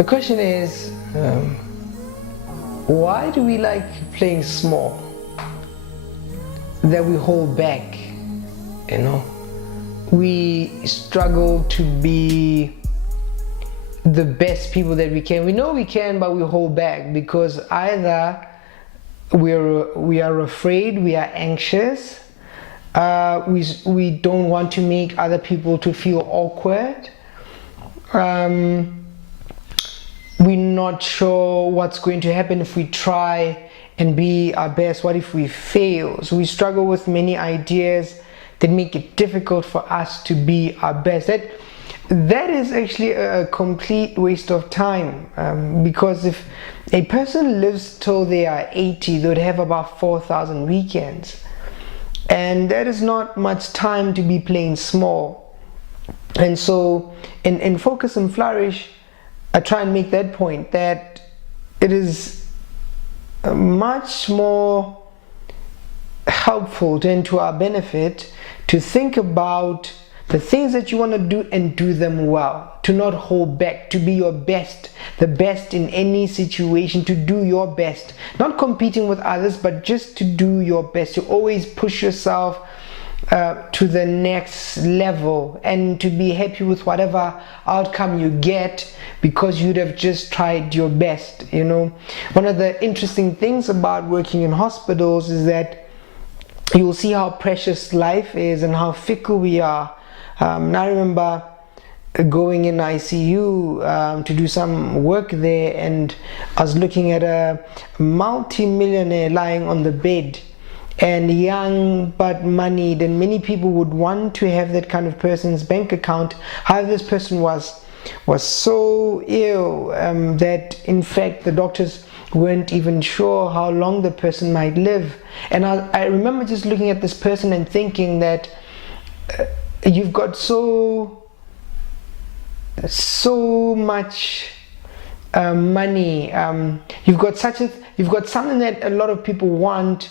The question is, why do we like playing small? That we hold back, you know? We struggle to be the best people that we can. We know we can, but we hold back because either we are afraid, we are anxious, we don't want to make other people to feel awkward. We're not sure what's going to happen if we try and be our best. What if we fail? So we struggle with many ideas that make it difficult for us to be our best. That is actually a complete waste of time, because if a person lives till they are 80, they would have about 4,000 weekends, and that is not much time to be playing small. And so in Focus and Flourish, I try and make that point, that it is much more helpful and to our benefit to think about the things that you want to do and do them well, to not hold back, to be your best, the best in any situation, to do your best, not competing with others, but just to do your best, to always push yourself to the next level, and to be happy with whatever outcome you get because you'd have just tried your best. You know, one of the interesting things about working in hospitals is that you'll see how precious life is and how fickle we are. I remember going in ICU to do some work there, and I was looking at a multi-millionaire lying on the bed, and young but moneyed, and many people would want to have that kind of person's bank account. However, this person was so ill that in fact the doctors weren't even sure how long the person might live. And I remember just looking at this person and thinking that you've got so much money, you've got something that a lot of people want,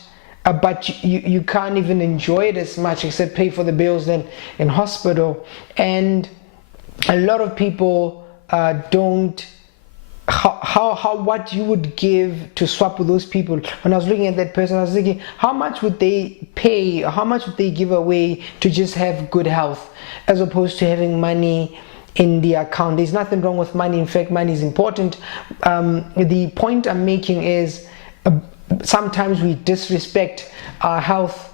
but you can't even enjoy it as much except pay for the bills then in hospital. And a lot of people don't what you would give to swap with those people. When I was looking at that person, I was thinking, how much would they pay, or how much would they give away to just have good health, as opposed to having money in the account? There's nothing wrong with money. In fact, money is important. The point I'm making is sometimes we disrespect our health,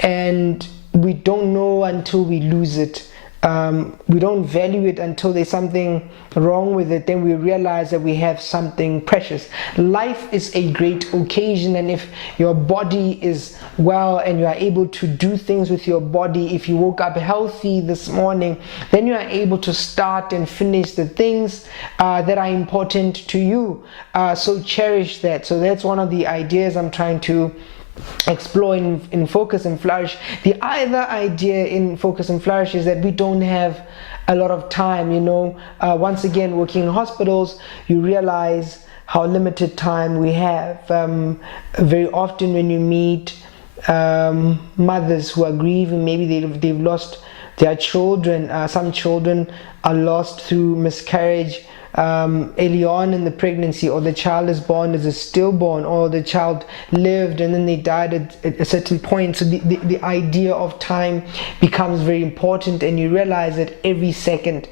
and we don't know until we lose it. We don't value it until there's something wrong with it. Then we realize that we have something precious. Life is a great occasion, and if your body is well and you are able to do things with your body, if you woke up healthy this morning, then you are able to start and finish the things that are important to you. So cherish that. So that's one of the ideas I'm trying to explore in Focus and Flourish. The other idea in Focus and Flourish is that we don't have a lot of time. You know, once again, working in hospitals, you realize how limited time we have. Very often when you meet mothers who are grieving, maybe they've lost their children. Some children are lost through miscarriage early on in the pregnancy, or the child is born as a stillborn, or the child lived and then they died at a certain point. So the idea of time becomes very important, and you realize that every second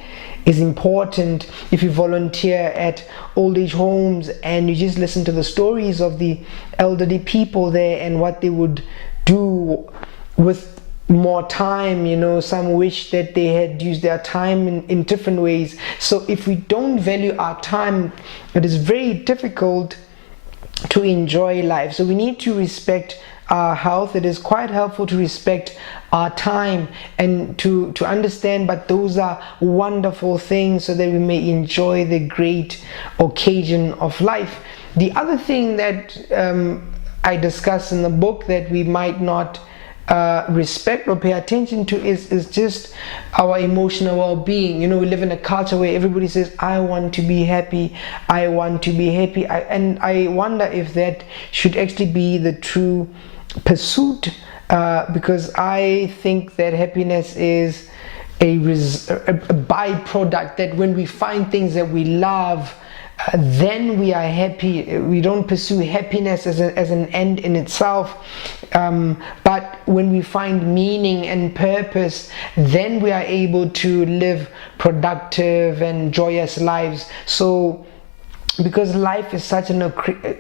is important. If you volunteer at old age homes and you just listen to the stories of the elderly people there and what they would do with more time, you know, some wish that they had used their time in different ways. So if we don't value our time, it is very difficult to enjoy life. So we need to respect our health. It is quite helpful to respect our time and to understand, but those are wonderful things, so that we may enjoy the great occasion of life. The other thing that I discuss in the book that we might not respect or pay attention to is just our emotional well-being. You know, we live in a culture where everybody says, I want to be happy, I want to be happy, and I wonder if that should actually be the true pursuit, because I think that happiness is a byproduct, that when we find things that we love, then we are happy. We don't pursue happiness as an end in itself, but when we find meaning and purpose, then we are able to live productive and joyous lives. So because life is such a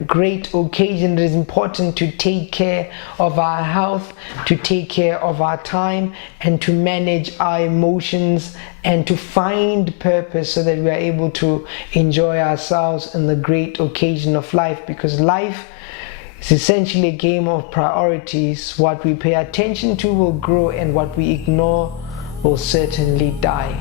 great occasion, it is important to take care of our health, to take care of our time, and to manage our emotions, and to find purpose so that we are able to enjoy ourselves in the great occasion of life. Because life is essentially a game of priorities. What we pay attention to will grow, and what we ignore will certainly die.